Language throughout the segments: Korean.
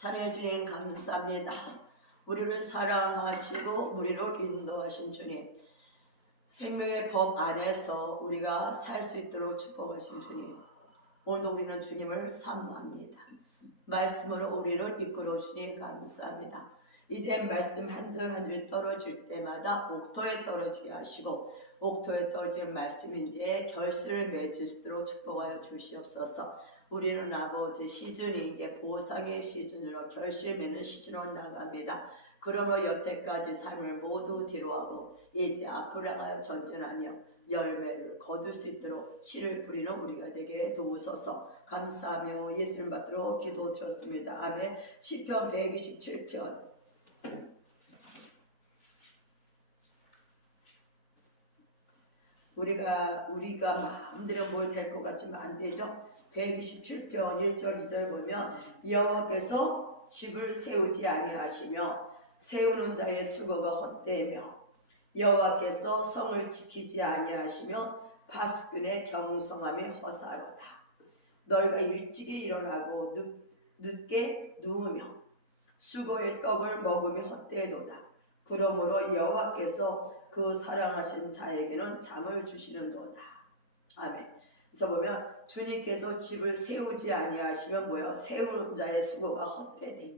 사랑해 주님 감사합니다. 우리를 사랑하시고 우리를 인도하신 주님, 생명의 법 안에서 우리가 살 수 있도록 축복하신 주님, 오늘도 우리는 주님을 사모합니다. 말씀으로 우리를 이끌어 주시니 감사합니다. 이제 말씀 한 절 한 절이 떨어질 때마다 옥토에 떨어지게 하시고, 옥토에 떨어질 말씀 이제 결실을 맺을 수 있도록 축복하여 주시옵소서. 우리는 아버지 시즌이 이제 보상의 시즌으로 결실 맺는 시즌으로 나갑니다. 그러므로 여태까지 삶을 모두 뒤로하고 이제 앞으로 향하여 전진하며 열매를 거둘 수 있도록 씨를 뿌리는 우리가 되게 도우소서. 감사하며 예수님 받도록 기도 드렸습니다. 아멘. 시편 127편 우리가 마음대로 뭘 될 것 같지만 안 되죠. 127편 1절 2절 보면 여호와께서 집을 세우지 아니하시며 세우는 자의 수고가 헛되며 여호와께서 성을 지키지 아니하시며 파수꾼의 경성함이 허사로다. 너희가 일찍이 일어나고 늦게 누우며 수고의 떡을 먹으며 헛되도다. 그러므로 여호와께서 그 사랑하신 자에게는 잠을 주시는도다. 아멘. 그래서 보면 주님께서 집을 세우지 아니하시면 뭐야? 세우는 자의 수고가 헛되네.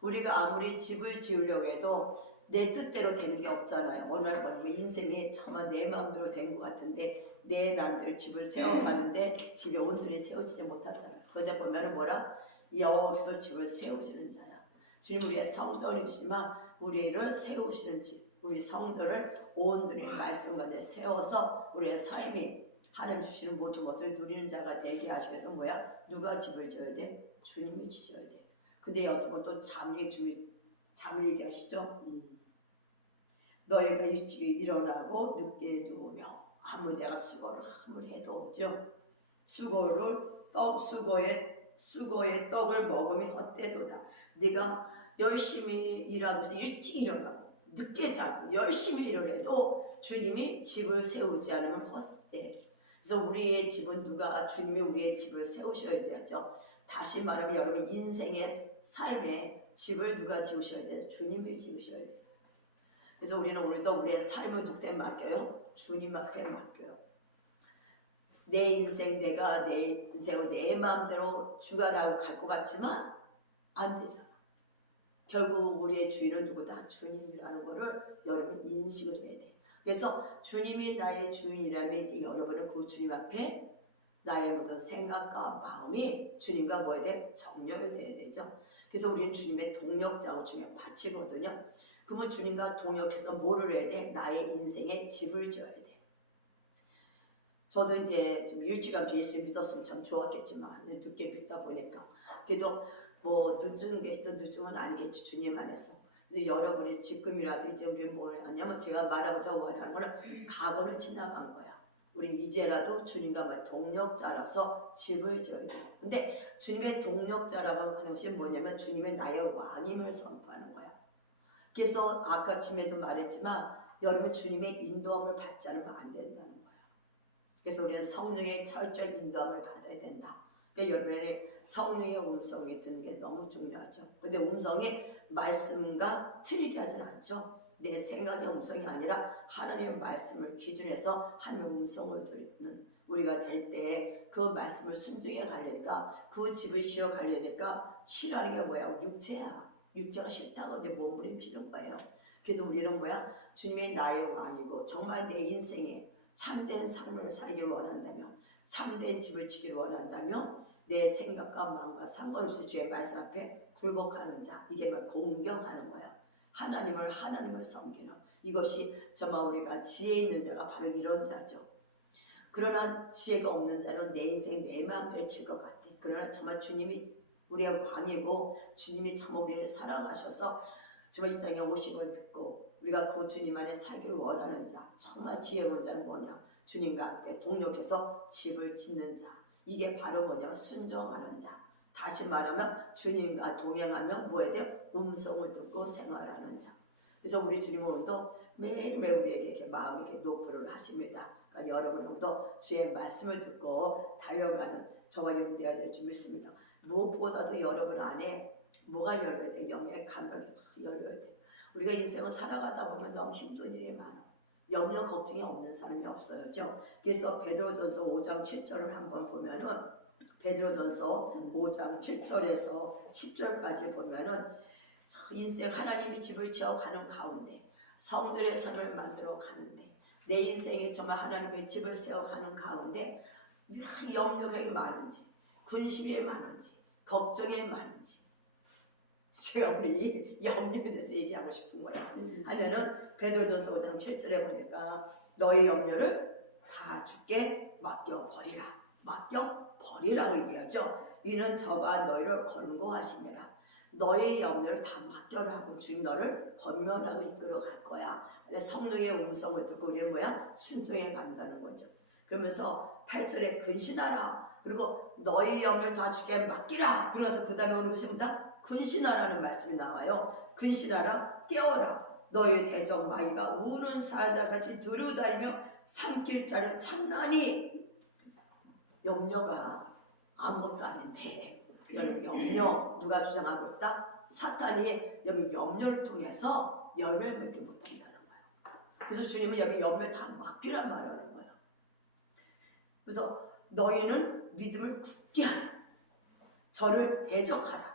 우리가 아무리 집을 지으려고 해도 내 뜻대로 되는 게 없잖아요. 어느 날 보면 인생이 정말 내 마음대로 된 것 같은데 내 나름대로 집을 세워가는데 집이 온전히 세워지지 못하잖아요. 그런데 보면 뭐라? 여호와께서 집을 세우시는 자야. 주님 우리의 성전이시지만 우리를 세우시는 집, 우리 성전을 온전히 말씀 가운데 세워서 우리의 삶이 하나님 주시는 모든 것을 누리는 자가 되게 하시기 위해서 뭐야? 누가 집을 지어야 돼? 주님이 지어야 돼. 근데 여기서 또 잠을 얘기하시죠. 너희가 일찍 일어나고 늦게 누우며 아무리 내가 수고를 아무리 해도 수고의 떡을 먹으면 헛되도다. 네가 열심히 일하면서 일찍 일어나고 늦게 자고 열심히 일을 해도 주님이 집을 세우지 않으면 헛돼. 그래서 우리의 집은 주님이 우리의 집을 세우셔야죠. 다시 말하면 여러분 인생의 삶의 집을 누가 지으셔야 돼요? 주님이 지으셔야 돼요. 그래서 우리는 오늘도 우리의 삶을 누구한테 맡겨요? 주님한테 맡겨요. 내 인생 내 인생을 내 마음대로 주관하고 갈 것 같지만 안 되잖아. 결국 우리의 주인은 누구다? 주님이라는 거를 여러분 인식을 해야 돼. 그래서 주님이 나의 주인이라면 이제 여러분은 그 주님 앞에 나의 모든 생각과 마음이 주님과 뭐에 대해 정렬돼야 되죠. 그래서 우리는 주님의 동력자고 주님의 바치거든요. 그러면 주님과 동역해서 뭐를 해야 돼? 나의 인생에 집을 지어야 돼. 저도 이제 좀 일찌감치 예수 믿었으면 참 좋았겠지만 늦게 믿다 보니까 그래도 뭐 늦은 건 아니겠지. 주님 안에서. 근데 여러분이 지금이라도 이제 우리 뭘 하냐면 제가 말하고자 원하는 거는 과거는 지나간 거야. 우리 이제라도 주님과 동력자라서 집을 지어야 돼. 근데 주님의 동력자라고 하는 것이 뭐냐면 주님의 나의 왕임을 선포하는 거야. 그래서 아까 아침에도 말했지만 여러분 주님의 인도함을 받지 않으면 안 된다는 거야. 그래서 우리는 성령의 철저한 인도함을 받아야 된다. 그러니까 여러분의 성령의 음성이 듣는 게 너무 중요하죠. 근데 음성이 말씀과 틀리게 하진 않죠. 내 생각의 음성이 아니라 하나님의 말씀을 기준해서 하나님의 음성을 듣는 우리가 될 때 그 말씀을 순종해 가려니까 그 집을 지어 가려니까 싫어하는 게 뭐야? 육체야. 육체가 싫다고 이제 몸부림치는 거예요. 그래서 우리는 뭐야? 주님의 나의 왕이고 정말 내 인생에 참된 삶을 살기를 원한다면 참된 집을 지기를 원한다면 내 생각과 마음과 상관없이 주의 말씀 앞에 굴복하는 자, 이게 막 공경하는 거야. 하나님을 섬기는 이것이 정말 우리가 지혜 있는 자가 바로 이런 자죠. 그러나 지혜가 없는 자는 내 인생 내 마음대로 칠 것 같아. 그러나 정말 주님이 우리의 왕이고 주님이 참 우리를 사랑하셔서 정말 이 땅에 오신 걸 믿고 우리가 그 주님 안에 살기를 원하는 자, 정말 지혜로운 자는 뭐냐? 주님과 함께 동력해서 집을 짓는 자. 이게 바로 뭐냐면 순종하는 자. 다시 말하면 주님과 동행하며 뭐에 대해 음성을 듣고 생활하는 자. 그래서 우리 주님은 오늘도 매일매일 우리에게 이렇게 마음에 이렇게 노크를 하십니다. 그러니까 여러분 오늘도 주의 말씀을 듣고 달려가는 저와 여러분 되어야 될 줄 믿습니다. 무엇보다도 여러분 안에 뭐가 열려야 돼? 영의 감각이 다 열려야 돼. 우리가 인생을 살아가다 보면 너무 힘든 일이 많아. 염려 걱정이 없는 사람이 없어요. 그렇죠? 그래서 베드로전서 5장 7절을 한번 보면은 베드로전서 5장 7절에서 10절까지 보면은 인생 하나님이 집을 지어가는 가운데 성들의 삶을 만들어 가는데 내 인생에 정말 하나님의 집을 세워가는 가운데 염려가 많은지 근심이 많은지 걱정이 많은지 제가 우리 이 염려에 대해서 얘기하고 싶은 거야. 하면은 베드로전서 5장 7절에 보니까 너의 염려를 다 주께 맡겨버리라. 맡겨버리라고 얘기하죠. 이는 저가 너희를 권고하시니라. 너의 염려를 다 맡겨라 하고 주님 너를 권면하고 이끌어 갈 거야. 성령의 음성을 듣고 우리는 뭐야? 순종해 간다는 거죠. 그러면서 8절에 근신하라. 그리고 너의 염려를 다 주께 맡기라. 그러면서 그 다음에 오는 것이 뭐다? 근신하라는 말씀이 나와요. 근신하라, 깨어라. 너의 대적 마귀가 우는 사자같이 두루다니며 삼킬 자를 찾나니. 염려가 아무것도 아닌데 염려 누가 주장하고 있다? 사탄이 여기 염려를 통해서 열매를 맺지 못한다는 거예요. 그래서 주님은 여기 염려 다 맡기란 말을 하는 거예요. 그래서 너희는 믿음을 굳게 하라. 저를 대적하라.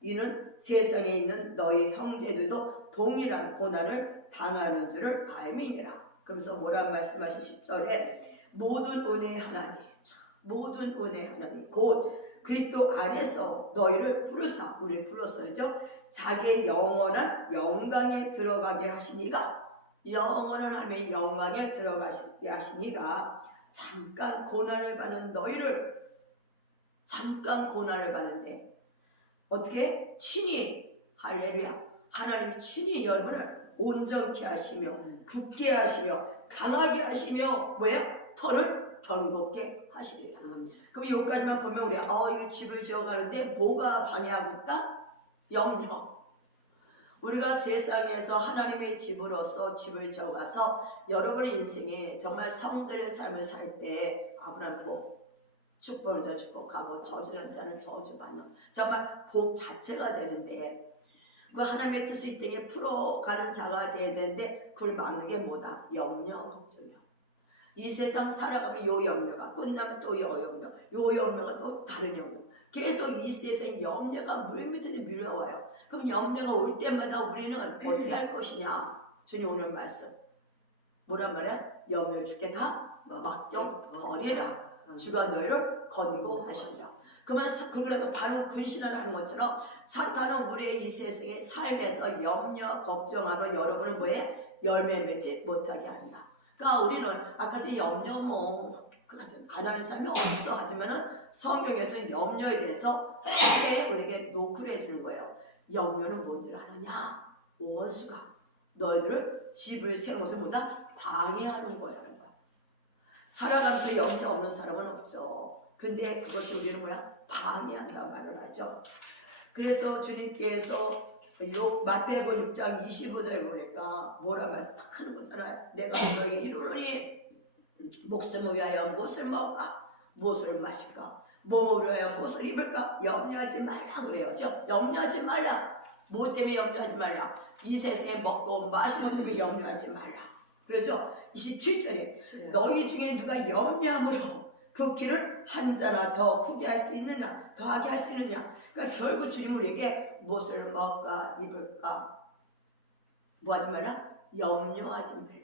이는 세상에 있는 너희 형제들도 동일한 고난을 당하는 줄을 알미니라. 그러면서 뭐란 말씀하신 10절에 모든 은혜의 하나님, 모든 은혜의 하나님 곧 그리스도 안에서 너희를 부르사, 우리를 불렀어야죠. 자기의 영원한 영광에 들어가게 하시니가, 영원한 하나님의 영광에 들어가게 하시니가 잠깐 고난을 받는 너희를, 잠깐 고난을 받는데 어떻게? 친히, 할렐루야, 하나님이 친히 여러분을 온전케 하시며 굳게 하시며 강하게 하시며 뭐예요? 터를 견고케 하시리라. 그럼 여기까지만 보면 우리 이거 집을 지어가는데 뭐가 방해하고 있다? 염려. 우리가 세상에서 하나님의 집으로서 집을 지어가서 여러분의 인생에 정말 성전의 삶을 살 때 아브라함 복 축복을 자 축복하고 저주는 자는 저주받는 정말 복 자체가 되는데 그 하나님의 뜻을 이 땅에 풀어가는 자가 돼야 되는데 그걸 막는 게 뭐다? 염려, 걱정이요. 이 세상 살아가면 요 염려가 끝나면 또 요 염려, 요 염려가 또 다른 염려. 계속 이 세상 염려가 물밑으로 밀려와요. 그럼 염려가 올 때마다 우리는 어떻게 할 것이냐? 주님 오늘 말씀 뭐란 말이야? 염려 주께 다 맡겨버리라. 주가 너희를 권고하신다. 그래서 바로 근신을 하는 것처럼 사탄은 우리의 이 세상의 삶에서 염려, 걱정하면 여러분은 뭐에? 열매 맺지 못하게 한다. 그러니까 우리는 아까 전 염려 안 하는 사람이 없어 하지만은 성경에서는 염려에 대해서 우리에게 노크를 해주는 거예요. 염려는 뭔지를 아느냐? 원수가 너희들을 집을 세우는 것을 보다 방해하는 거야. 살아가면서 염려 없는 사람은 없죠. 근데 그것이 우리는 뭐야? 방해한다는 말을 하죠. 그래서 주님께서 마태복음 6장 25절에 보니까 뭐라 말씀하는 거잖아요. 내가 너에게 이르노니 목숨을 위하여 무엇을 먹을까? 무엇을 마실까? 몸을 위하여 무엇을 입을까? 염려하지 말라 그래요. 염려하지 말라. 뭐 때문에 염려하지 말라? 이 세상에 먹고 마시는 것 때문에 염려하지 말라. 그렇죠? 27절에 너희 중에 누가 염려함으로 그 길을 한 자나 더 크게 할 수 있느냐? 더하게 할 수 있느냐? 그러니까 결국 주님 우리에게 무엇을 먹을까? 입을까? 뭐 하지 말라? 염려하지 말라.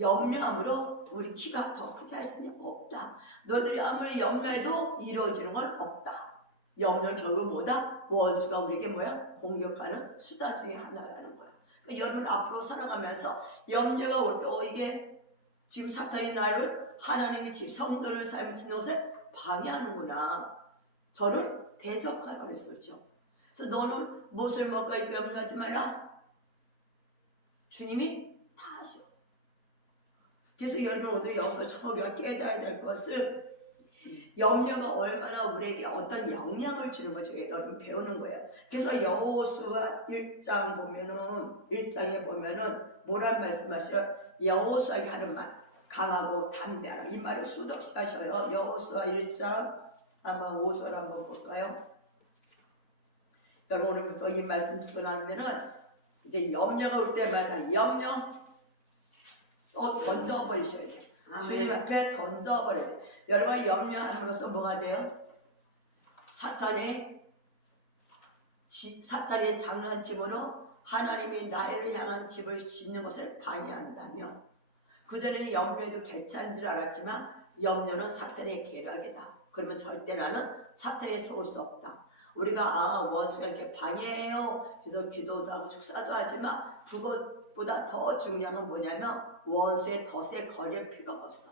염려함으로 우리 키가 더 크게 할 수는 없다. 너희들이 아무리 염려해도 이루어지는 건 없다. 염려는 결국 뭐다? 원수가 우리에게 뭐야? 공격하는 수단 중에 하나라는 거야. 그러니까 여러분 앞으로 살아가면서 염려가 올 때 이게 지금 사탄이 나를 하나님의 집 성전을 삶는 것을 방해하는구나. 저를 대적하라고 그랬었죠. 그래서 너는 무엇을 먹을까 염려하지 마라. 주님이 다 하셔. 그래서 여러분 오늘 여기서 우리가 깨달아야 될 것은 염려가 얼마나 우리에게 어떤 영향을 주는 것을 여러분 배우는 거예요. 그래서 여호수아 1장 보면은 1장에 보면은 뭐란 말씀하셔요? 여호수아에게 하는 말 강하고 담대하라 이 말을 수도 없이 하셔요. 여호수아 1장 아마 5절 한번 볼까요? 여러분 오늘부터 이 말씀 듣고 나면은 이제 염려가 올 때마다 염려 또 던져버리셔야 돼요. 주님 앞에 던져버려야 돼요. 여러분 염려함으로써 뭐가 돼요? 사탄의 장난침으로 하나님이 나를 향한 집을 짓는 것을 방해한다며, 그전에는 염려해도 괜찮은 줄 알았지만 염려는 사탄의 계략이다. 그러면 절대 나는 사탄에 속을 수 없다. 우리가 원수가 이렇게 방해해요. 그래서 기도도 하고 축사도 하지만 그것보다 더 중요한 건 뭐냐면 원수의 덫에 걸릴 필요가 없어.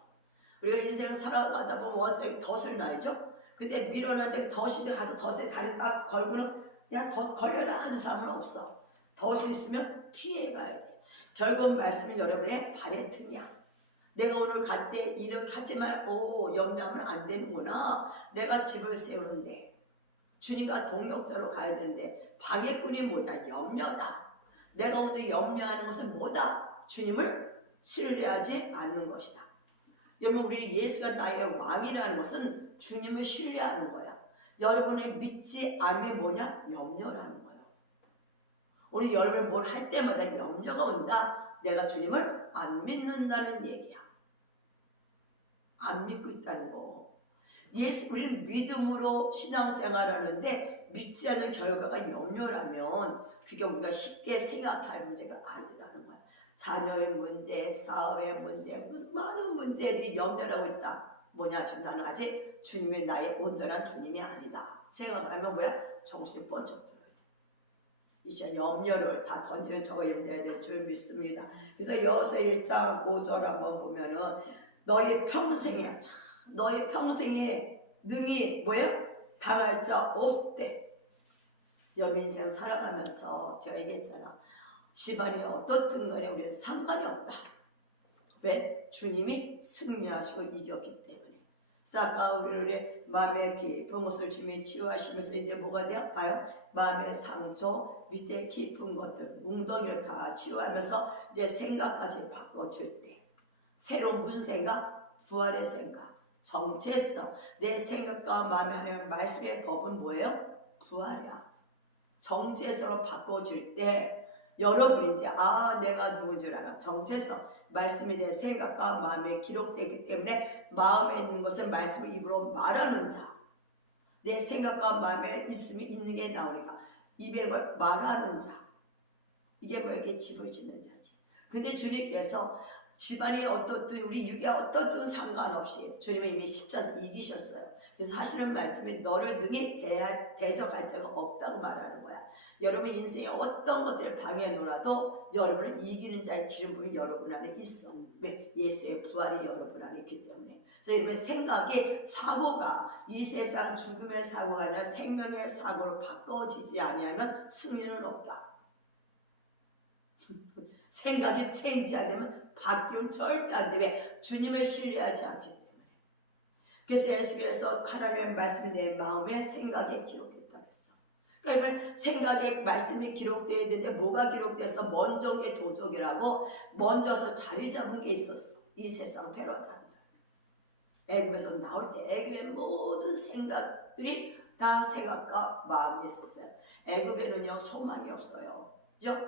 우리가 인생을 살아가다 보면 원수에게 덫을 놔야죠. 근데 밀어놨는데 덫인데 가서 덫에 다리 딱 걸고는 그냥 덫 걸려라 하는 사람은 없어. 덫이 있으면 피해가야 돼. 결국 말씀은 여러분의 발의 등이야. 내가 오늘 갈 때 이렇게 하지 말고 염려하면 안 되는구나. 내가 집을 세우는데 주님과 동역자로 가야 되는데 방해꾼이 뭐다? 염려다. 내가 오늘 염려하는 것은 뭐다? 주님을 신뢰하지 않는 것이다. 여러분 우리 예수가 나의 왕이라는 것은 주님을 신뢰하는 거야. 여러분의 믿지 않음이 뭐냐? 염려라는 거예요. 우리 여러분 뭘 할 때마다 염려가 온다. 내가 주님을 안 믿는다는 얘기야. 안 믿고 있다는 거. 우리는 믿음으로 신앙생활하는데 믿지 않는 결과가 염려라면 그게 우리가 쉽게 생각할 문제가 아니라는 거야. 자녀의 문제, 사업의 문제, 무슨 많은 문제에 염려하고 있다. 뭐냐? 지금 나는 아직 주님의 나의 온전한 주님이 아니다. 생각을 하면 뭐야? 정신이 번쩍 들어야 돼. 이제 염려를 다 던지면 저거 염려해야 될 줄 믿습니다. 그래서 여호수아 1장 5절 한번 보면은 너희 평생에 너희 평생에 능히 뭐예요? 당할 자 없대. 여러분 인생 살아가면서 제가 얘기했잖아. 집안이 어떻든 간에 우리는 상관이 없다. 왜? 주님이 승리하시고 이겼기 때문에. 그래서 아까 우리 마음의 깊은 것을 주님이 치유하시면서 이제 뭐가 돼요? 봐요. 마음의 상처, 밑에 깊은 것들, 웅덩이를 다 치유하면서 이제 생각까지 바꿔줄 때. 새로운 무슨 생각? 부활의 생각. 정체성. 내 생각과 마음에 하는 말씀의 법은 뭐예요? 부활이야. 정체성으로 바꿔줄 때 여러분이 이제 내가 누군 줄 알아. 정체성. 말씀이 내 생각과 마음에 기록되기 때문에 마음에 있는 것을 말씀을 입으로 말하는 자. 내 생각과 마음에 있음이 있는 게 나오니까 입에 말하는 자. 이게 뭐에게 집을 짓는 자지. 근데 주님께서 집안이 어떻든 우리 육에 어떻든 상관없이 주님은 이미 십자가에서 이기셨어요. 그래서 하시는 말씀이 너를 능히 대적할 자가 없다고 말하는 거야. 여러분 인생에 어떤 것들을 방해해 놓아도 여러분은 이기는 자의 기름 부음이 여러분 안에 있어. 왜? 예수의 부활이 여러분 안에 있기 때문에. 그래서 여러분의 생각이 사고가 이 세상 죽음의 사고가 아니라 생명의 사고로 바꿔지지 아니하면 승리는 없다. 생각이 체인지 안 되면 바뀌면 절대 안 돼. 왜? 주님을 신뢰하지 않기 때문에. 그래서 예수께서 하나님의 말씀이 내 마음에 생각에 기록했다 그랬어. 그러니까 생각에 말씀이 기록되어야 되는데 뭐가 기록돼서 먼저의 도적이라고 먼저서 자리 잡은 게 있었어. 이 세상 패러다임들. 애굽에서 나올 때 애굽의 모든 생각들이 다 생각과 마음이 있었어요. 애굽에는요 소망이 없어요. 그죠?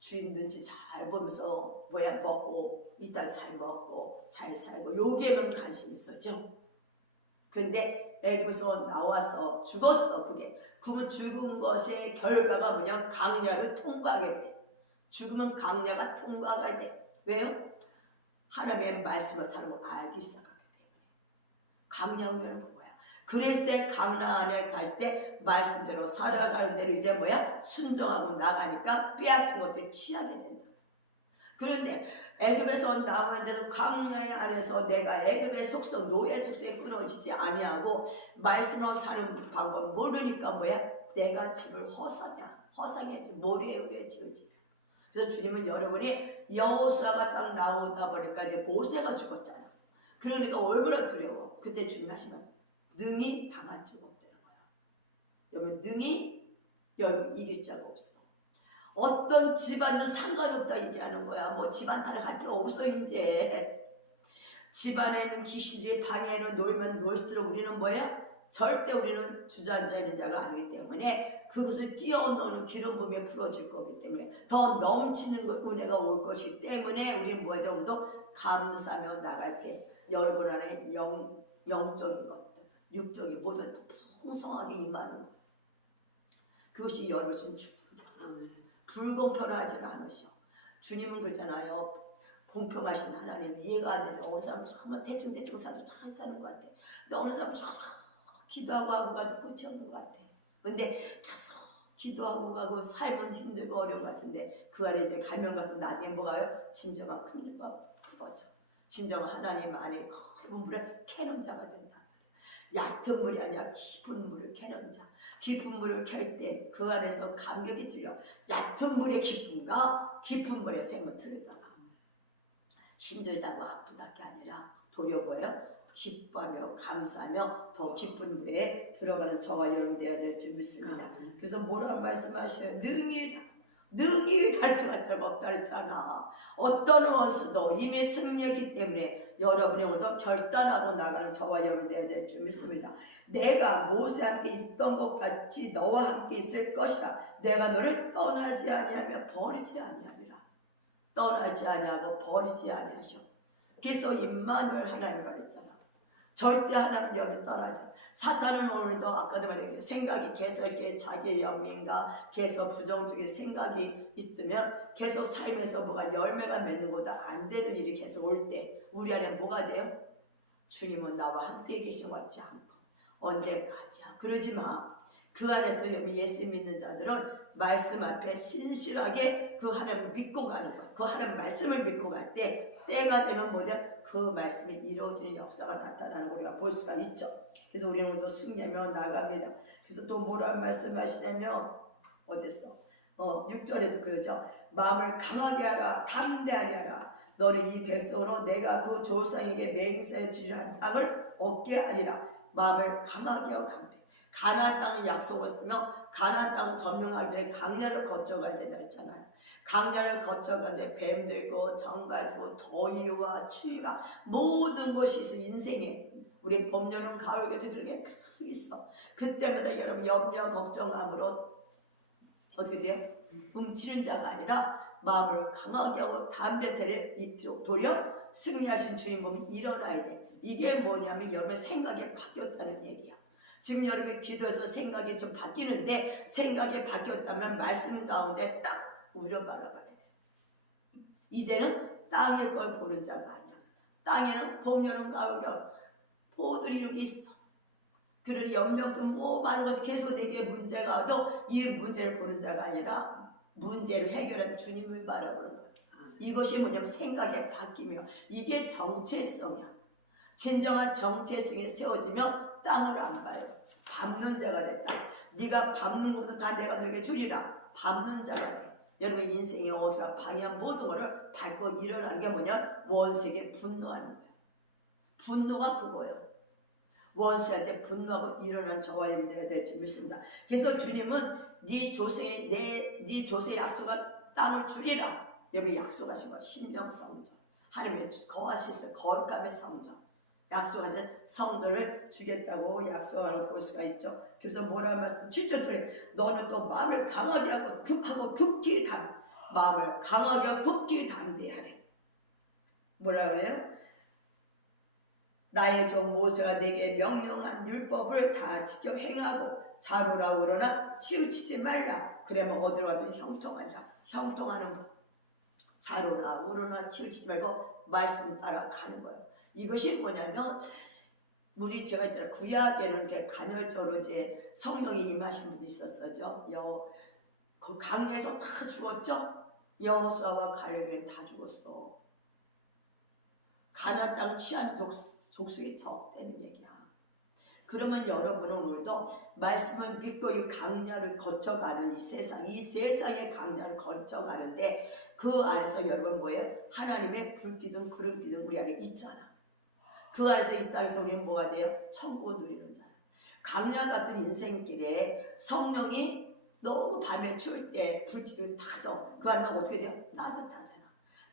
주인 눈치 잘 보면서 먹고 이따 잘 먹고 잘 살고 요게만 관심이 있었죠. 근데 애굽에서 나와서 죽었어. 그러면 죽은 것의 결과가 뭐냐면 강야를 통과하게 돼. 죽으면 강야가 통과가 돼. 왜요? 하나님의 말씀을 사는 걸 알기 시작하기 때문에. 강야는 그거야. 그랬을 때 강나안에 갈 때 말씀대로 살아가는 대로 이제 순종하고 나가니까 빼앗긴 것들을 취하게 된다. 그런데 애굽에서 나오는데도 강야의 안에서 내가 애굽의 속성, 노예 속성에 끊어지지 아니하고 말씀으로 사는 방법 모르니까 내가 집을 허상해지 모리에 의해 지어지네. 그래서 주님은 여러분이 여호수아가 딱 나오다 보니까 이제 모세가 죽었잖아. 그러니까 얼마나 두려워. 그때 주님 하시면 능히 당할 자가 없다는 거야. 여러분 능히 여러분 이길 자가 없어. 어떤 집안도 상관없다 얘기하는 거야. 뭐 집안 타락할 필요 없어 이제. 집안에는 귀신들이 방해로 놀면 놀수록 우리는 절대 우리는 주저앉아 있는 자가 아니기 때문에 그것을 뛰어넘는 기름 부음에 풀어질 거기 때문에 더 넘치는 은혜가 올 것이기 때문에 우리는 뭐에 대해서도 감사하며 나갈 때 여러분 안에 영적인 것들, 육적인 모든 더 풍성하게 임하는 것. 그것이 여러분 축복이야. 불공평을 하지는 않으셔. 주님은 그러잖아요. 공평하신 하나님, 이해가 안 되죠. 어느 사람은 정말 대충 사도 잘 사는 것 같아. 근데 어느 사람은 기도하고 하고 가도 끝이 없는 것 같아. 근데 계속 기도하고 가고 삶은 힘들고 어려운 것 같은데 그 안에 이제 가면 가서 나중에 뭐가요? 진정한 풍요가 풀어져. 진정한 하나님 안에 깊은 물에 캐는 자가 된다. 얕은 물이 아니라 깊은 물을 캐는 자. 깊은 물을 캘 때 그 안에서 감격이 들려. 얕은 물의 기쁨과 깊은 물의 샘은 틀리다. 힘들다고 아프다가 아니라 도리어 뭐예요? 기뻐하며 감사하며 더 깊은 물에 들어가는 저와 여러분 되어야 될 줄 믿습니다. 그래서 뭐라고 말씀하셔요? 능히 달콤할 적 없다 그랬잖아. 어떤 원수도 이미 승리했기 때문에 여러분의 오늘도 결단하고 나가는 저와 여러분 되어야 될 줄 믿습니다. 내가 모세와 함께 있던 것 같이 너와 함께 있을 것이다. 내가 너를 떠나지 아니하며 버리지 아니하리라. 떠나지 아니하고 버리지 아니하셔. 그래서 임마누엘 하나님이라고 했잖아. 절대 하나님 여러분 떠나지. 사탄은 오늘도 아까도 말했는데 생각이 계속 이렇게 자기의 영민과 계속 부정적인 생각이 있으면 계속 삶에서 뭐가 열매가 맺는 것보다 안 되는 일이 계속 올 때 우리 안에 뭐가 돼요? 주님은 나와 함께 계신 것 같지 않고 언제까지야. 그러지 마. 그 안에서 예수 믿는 자들은 말씀 앞에 신실하게 그 하나님을 믿고 가는 거야. 그 하나님 말씀을 믿고 갈 때 때가 되면 뭐냐? 그 말씀이 이루어지는 역사가 나타나는 걸 우리가 볼 수가 있죠. 그래서 우리는 오늘도 승리하며 나갑니다. 그래서 또 뭐라고 말씀하시냐면 어딨어? 6절에도 그러죠. 마음을 강하게 하라, 담대하게 하라. 너는 이 백성으로 내가 그 조상에게 맹세해 주리라 땅을 얻게 하리라. 마음을 강하게 하고 담대. 가나안 땅을 약속했으며 가나안 땅을 점령하기 전에 강야를 거쳐가야 된다 했잖아요. 강야를 거쳐가는데 뱀들고 정갈고 더위와 추위가 모든 것이 있어. 인생에 우리 봄, 여름, 가을, 겨울 그렇게 계속 있어. 그때마다 여러분 염려 걱정함으로 어떻게 돼요? 뭉치는 자가 아니라 마음을 강하게 하고 담대세를 도려 승리하신 주님 보면 일어나야 돼. 이게 뭐냐면 여러분의 생각이 바뀌었다는 얘기야. 지금 여러분의 기도에서 생각이 좀 바뀌는데 생각이 바뀌었다면 말씀 가운데 딱 우려 바라봐야 돼. 이제는 땅의 걸 보는 자가 아니야. 땅에는 봄, 여름, 가을, 겨울 포들이 이렇게 있어. 그러니 염려좀 많은 것이 계속 내게 문제가 와도 이 문제를 보는 자가 아니라 문제를 해결한 주님을 바라보는 거야. 이것이 뭐냐면 생각이 바뀌며 이게 정체성이야. 진정한 정체성이 세워지면 땅을 안 봐요. 밟는 자가 됐다. 네가 밟는 것보다 다 내가 너에게 주리라. 밟는 자가 돼. 여러분 인생의 어디서 방향 모든 것을 밟고 일어나는 게 뭐냐? 원수에게 분노하는 거야. 분노가 그거예요. 원수한테 분노하고 일어난 저와 여러분들이 될 줄 믿습니다. 그래서 주님은 네 조세의 약속한 땅을 주리라. 여러분 약속하신 거 신령 성전. 하나님의 거하시는 거룩함의 성전. 약속하신 성전을 주겠다고 약속하는 걸 볼 수가 있죠. 그래서 뭐라고 말씀 7절에 너는 또 마음을 강하게 하고 극히 마음을 강하게 하고 극히 담대하래. 뭐라 그래요? 나의 종 모세가 내게 명령한 율법을 다 지켜 행하고 자루라 우러나 치우치지 말라. 그러면 어디로 가든 형통하리라. 형통하는 거. 자루라 우러나 치우치지 말고 말씀 따라 가는 거예요. 이것이 뭐냐면 우리 제가 있잖아요. 구약에는 이렇게 간헐적으로 이제 성령이 임하신 분도 있었어요. 그 강에서 다 죽었죠. 여호수아와 갈렙은 다 죽었어. 가나안 땅 취한 족속이 적대는 얘기야. 그러면 여러분은 오늘도 말씀을 믿고 이 강야를 거쳐가는 이 세상의 강야를 거쳐가는데 그 안에서 여러분 뭐예요? 하나님의 불기둥 구름기둥 우리 안에 있잖아. 그 안에서 이 땅에서 우리는 뭐가 돼요? 천국 누리는 자야. 강야 같은 인생길에 성령이 너무 밤에 추울 때 불기둥이 타서 그 안에 어떻게 돼요? 따뜻하잖아.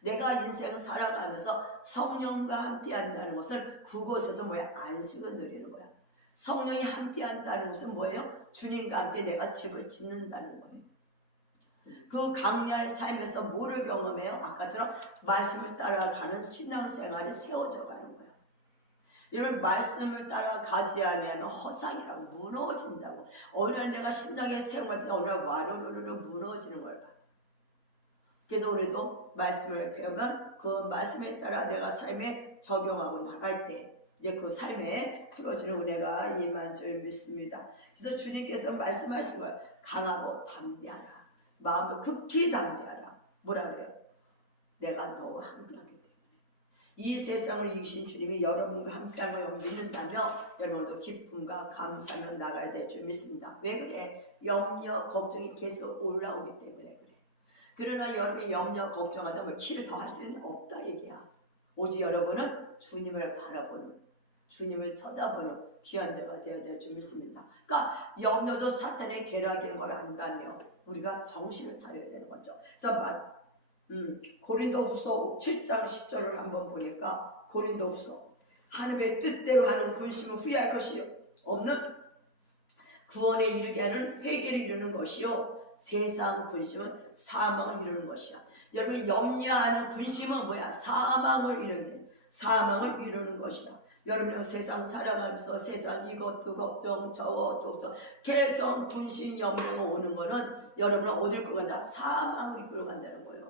내가 인생을 살아가면서 성령과 함께 한다는 것을 그곳에서 뭐야? 안식을 누리는 거야. 성령이 함께한다는 것은 뭐예요? 주님과 함께 내가 집을 짓는다는 거예요. 그 강야의 삶에서 뭐를 경험해요? 아까처럼 말씀을 따라가는 신앙생활이 세워져 가는 거예요. 이런 말씀을 따라가지 않으면 허상이라고 무너진다고. 어느 날 내가 신앙의 생활 때 어느 날 와르르르 무너지는 걸 봐요. 그래서 우리도 말씀을 배우면 그 말씀에 따라 내가 삶에 적용하고 나갈 때 이제 그 삶에 풀어지는 은혜가 임한 줄 믿습니다. 그래서 주님께서 말씀하신 거예요. 강하고 담대하라. 마음을 극히 담대하라. 뭐라 그래요? 내가 너와 함께하기 때문에. 이 세상을 이기신 주님이 여러분과 함께하는 걸 믿는다며 여러분도 기쁨과 감사하며 나가야 될 줄 믿습니다. 왜 그래? 염려, 걱정이 계속 올라오기 때문에 그래. 그러나 여러분이 염려, 걱정한다면 길을 더 할 수는 없다 얘기야. 오직 여러분은 주님을 바라보는, 주님을 쳐다보는 귀한 자가 되어야 될 줄 믿습니다. 그러니까 염려도 사탄의 계략인 걸 안다며 우리가 정신을 차려야 되는 거죠. 그래서 고린도후서 7장 10절을 한번 보니까 고린도후서 하나님의 뜻대로 하는 군심은 후회할 것이 없는 구원에 이르게 하는 회개를 이루는 것이요 세상 군심은 사망을 이루는 것이야. 여러분 염려하는 군심은 뭐야? 사망을 이루는 것이다. 여러분 세상 살아가면서 세상 이것도 걱정 저것도 걱정 계속 군심 염려가 오는 거는 여러분은 어딜 끌어간다? 사망을 이끌어간다는 거예요.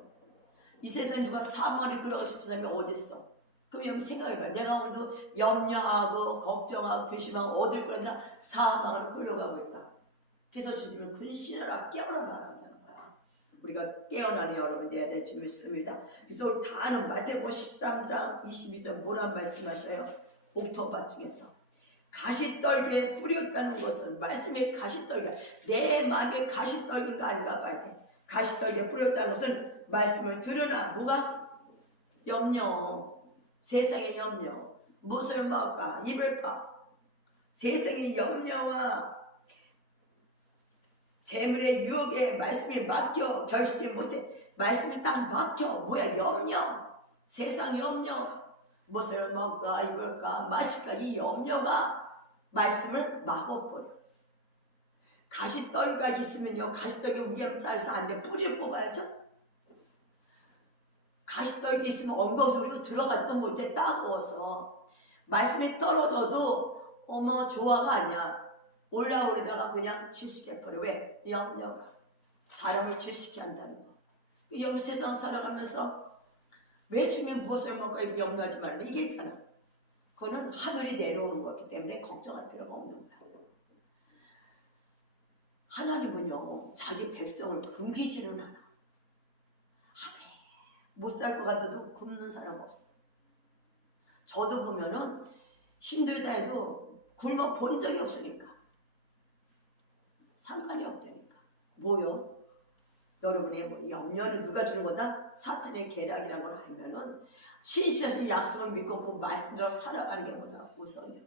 이 세상에 누가 사망을 이끌어가고 싶은 사람이 어디 있어? 그럼 여러분 생각해봐. 내가 오늘도 염려하고 걱정하고 근심하고 어딜 끌어간다? 사망으로 끌려가고 있다. 그래서 주님은 근신하라 깨어나라는 거야. 우리가 깨어나는 여러분 되어야 될 줄 믿습니다. 그래서 우리 다 아는 마태복음 13장 22절 뭐란 말씀하셔요? 옥토밭 중에서 가시떨기에 뿌렸다는 것은 말씀의 가시떨기가 내 마음에 가시떨기가 아닌가 봐야 돼. 가시떨기에 뿌렸다는 것은 말씀을 들으나 뭐가? 염려, 세상의 염려, 무엇을 먹을까, 입을까, 세상의 염려와 재물의 유혹에 말씀이 막혀 결실지 못해. 말씀이 딱 막혀. 뭐야? 염려, 세상 염려, 무엇을 먹을까, 입을까, 마실까, 이 염려가 말씀을 막아버려. 가시떨기가 있으면요, 가시떨기 우겨 짜서 안 돼. 뿌리를 뽑아야죠. 가시떨기 있으면 엉거주로 들어가지도 못해. 따가워서 말씀에 떨어져도 어머 조화가 아니야. 올라오려다가 그냥 질식해버려. 왜? 염려가 사람을 질식해 한다는 거. 여러분 세상 살아가면서 왜 주님 무엇을 먹을까 이렇게 염려하지 말라 이게 있잖아. 그거는 하늘이 내려오는 거기 때문에 걱정할 필요가 없는 거야. 하나님은요 자기 백성을 굶기지는 않아. 못 살 것 같아도 굶는 사람 없어. 저도 보면은 힘들다 해도 굶어 본 적이 없으니까 상관이 없다니까. 뭐요? 여러분의 뭐 염려는 누가 주는 거다? 사탄의 계략이라는 걸 알면은 신실하신 약속을 믿고 그 말씀대로 살아가는 게 뭐다? 우선이요.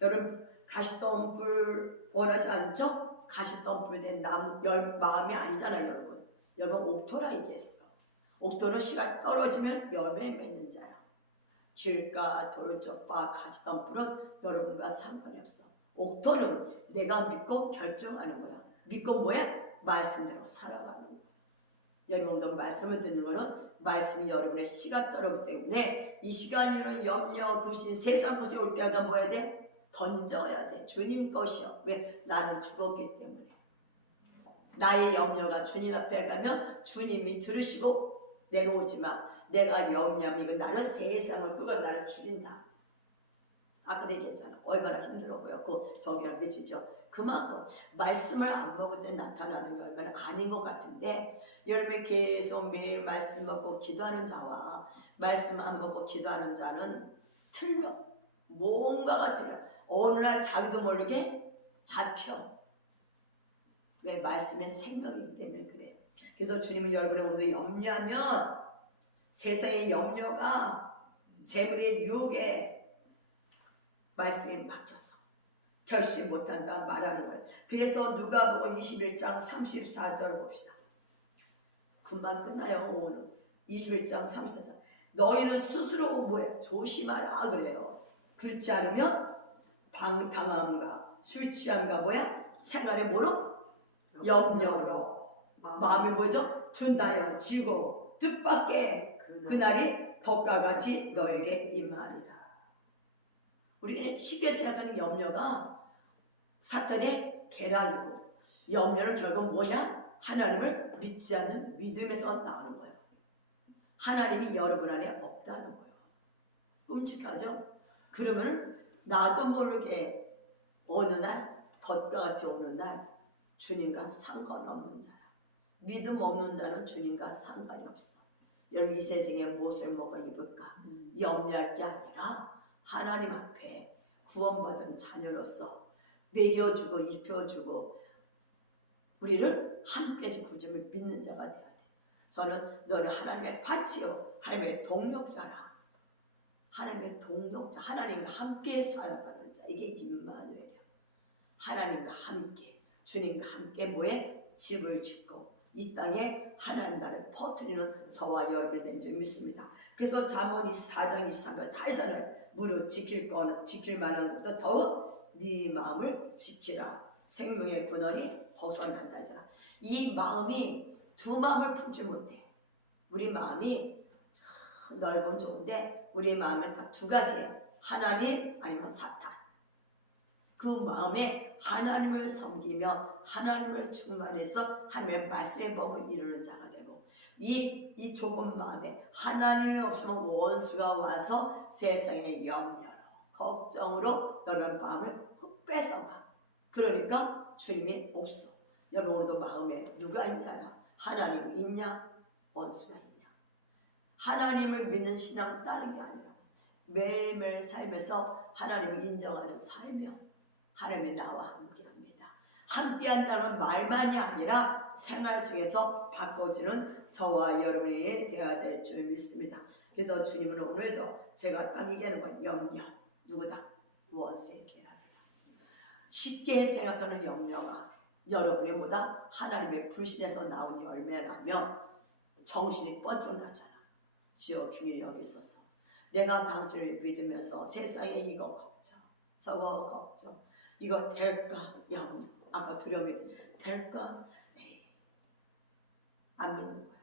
여러분 가시덤불 원하지 않죠? 가시덤불 된 나무 마음이 아니잖아요, 여러분. 여러분 옥토라 얘기했어. 옥토는 씨가 떨어지면 열매 맺는 자야. 길가 돌쪽바 가시덤불은 여러분과 상관이 없어. 옥토는 내가 믿고 결정하는 거야. 믿고 뭐야? 말씀대로 살아가는 거야. 여러분도 말씀을 듣는 거는 말씀이 여러분의 씨가 떨어지기 때문에 이 시간에는 염려, 구신, 세상 것이 올 때마다 뭐 해야 돼? 던져야 돼. 주님 것이요. 왜? 나는 죽었기 때문에. 나의 염려가 주님 앞에 가면 주님이 들으시고 내려오지 마. 내가 염려하면 이거 나를 세상을 끌고 나를 죽인다. 아까 얘기했잖아. 얼마나 힘들어 보였고 저기랑 미치죠. 그만큼 말씀을 안 먹을 때 나타나는 게 얼마나 아닌 것 같은데 여러분이 계속 매일 말씀 먹고 기도하는 자와 말씀 안 먹고 기도하는 자는 틀려. 뭔가가 틀려. 어느 날 자기도 모르게 잡혀. 왜? 말씀의 생명이기 때문에 그래. 그래서 주님은 여러분의 오늘도 염려하면 세상의 염려가 재물의 유혹에 말씀에 맡겨서 결심 못한다 말하는 거예요. 그래서 누가복음 21장 34절 봅시다. 금방 끝나요. 오늘 21장 34절. 너희는 스스로 뭐해? 조심하라 그래요. 그렇지 않으면 방탕함과 술 취함과 뭐야? 생활의 뭐로? 염려로. 마음이 뭐죠? 둔다여 지고 뜻밖의 그날이 덕과 같이 너에게 임하리라. 우리가 쉽게 생각하는 염려가 사탄의 계략이고, 염려는 결국 뭐냐? 하나님을 믿지 않는 믿음에서 나오는 거예요. 하나님이 여러분 안에 없다는 거예요. 끔찍하죠? 그러면 나도 모르게 어느 날 덫과 같이 오는 날 주님과 상관없는 자라. 믿음 없는 자는 주님과 상관이 없어. 여러분 이 세상에 무엇을 먹어 입을까? 염려할 게 아니라 하나님 앞에 구원받은 자녀로서 먹여주고 입혀주고 우리를 함께 구주를 믿는 자가 되어야 돼. 저는 너는 하나님의 밭이요 하나님의 동력자라. 하나님의 동력자, 하나님과 함께 살아가는 자. 이게 임마누엘이야. 하나님과 함께, 주님과 함께 뭐에? 집을 짓고 이 땅에 하나님 나라를 퍼뜨리는 저와 여러분이 된 줄 믿습니다. 그래서 잠언 24장 23절 다 했잖아요. 무릇 지킬 만한 것보다 더욱 네 마음을 지키라. 생명의 근원이 벗어난다 하잖아. 이 마음이 두 마음을 품지 못해. 우리 마음이 넓으면 좋은데 우리 마음에 딱 두 가지예요. 하나님 아니면 사탄. 그 마음에 하나님을 섬기며 하나님을 충만해서 하나님의 말씀의 법을 이루는 자가 되고, 이 좁은 마음에 하나님이 없으면 원수가 와서 세상의 염려로 걱정으로 여러분 마음을 훅 뺏어가. 그러니까 주님이 없어. 여러분 오늘도 마음에 누가 있냐? 하나님 있냐? 원수가 있냐? 하나님을 믿는 신앙 따르는 게 아니라 매일매일 삶에서 하나님을 인정하는 삶이요. 하나님이 나와 함께합니다. 함께한다는 말만이 아니라 생활 속에서 바꿔주는 저와 여러분이 되어야 될 줄 믿습니다. 그래서 주님은 오늘도 제가 딱 얘기하는 건 염려. 누구다? 원수의 계략이다. 쉽게 생각하는 염려가 여러분이 보다 하나님의 불신에서 나온 열매라면 정신이 뻗쳐나잖아. 주여 주님 여기 있어서 내가 당신을 믿으면서 세상에 이거 걱정 저거 걱정 이거 될까? 염려. 아까 두려움이 될까? 에이, 안 믿는 거야.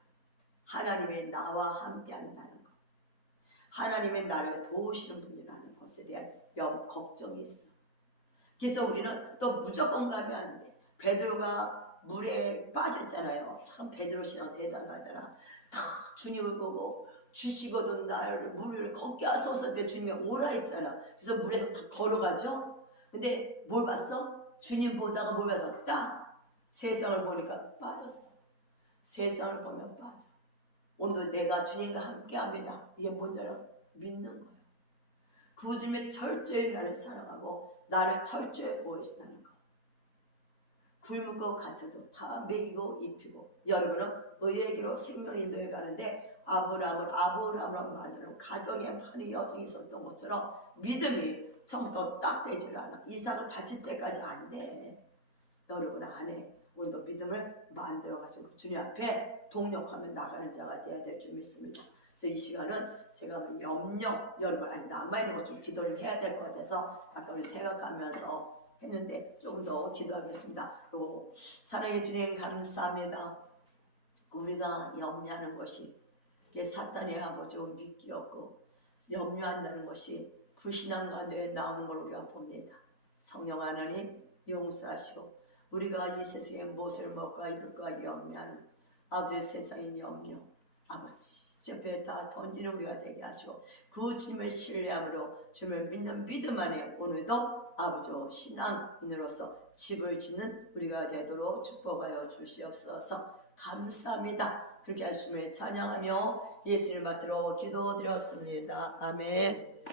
하나님이 나와 함께 한다는 거. 하나님이 나를 도우시는 분이라는 것에 대한 걱정이 있어. 그래서 우리는 또 무조건 가면 안 돼. 베드로가 물에 빠졌잖아요. 참 베드로 신앙 대단하잖아. 다 주님을 보고 주시거든 나를 물을 걷게 하소서 때 주님이 오라 했잖아. 그래서 물에서 다 걸어가죠. 근데 뭘 봤어? 주님 보다가 뭘 봤어? 딱 세상을 보니까 빠졌어. 세상을 보면 빠져. 오늘도 내가 주님과 함께 합니다. 이게 뭔지 알아? 믿는 거예요. 그 주님이 철저히 나를 사랑하고 나를 철저히 보이신다는 거. 굶은 것 같아도 다 먹이고 입히고, 여러분은 의에게로 생명 인도에 가는데 아브라함으로 만드는 가정에 많은 여정이 있었던 것처럼 믿음이 처음부터 딱 되질 않아. 이삭을 바칠 때까지 안 돼. 여러분 안에 오늘도 믿음을 만들어 가시고 주님 앞에 동력하며 나가는 자가 되어야 될 줄 믿습니다. 그래서 이 시간은 제가 염려, 여러분 안에 남아있는 것 좀 기도를 해야 될 것 같아서 아까 우리 생각하면서 했는데 좀 더 기도하겠습니다. 또 사랑의 주님 감사합니다. 우리가 염려하는 것이 사탄의 아버지 믿기 없고 염려한다는 것이 불신앙 가운데 나오는 걸 우리가 봅니다. 성령 하나님 용서하시고 우리가 이 세상에 무엇을 먹을까 입을까 염려하는 아버지의 세상의 염려, 아버지 옆에 다 던지는 우리가 되게 하시고 그 주님을 신뢰함으로 주님을 믿는 믿음 안에 오늘도 아버지 신앙인으로서 집을 짓는 우리가 되도록 축복하여 주시옵소서. 감사합니다. 그렇게 하심을 찬양하며 예수를 받들어 기도드렸습니다. 아멘.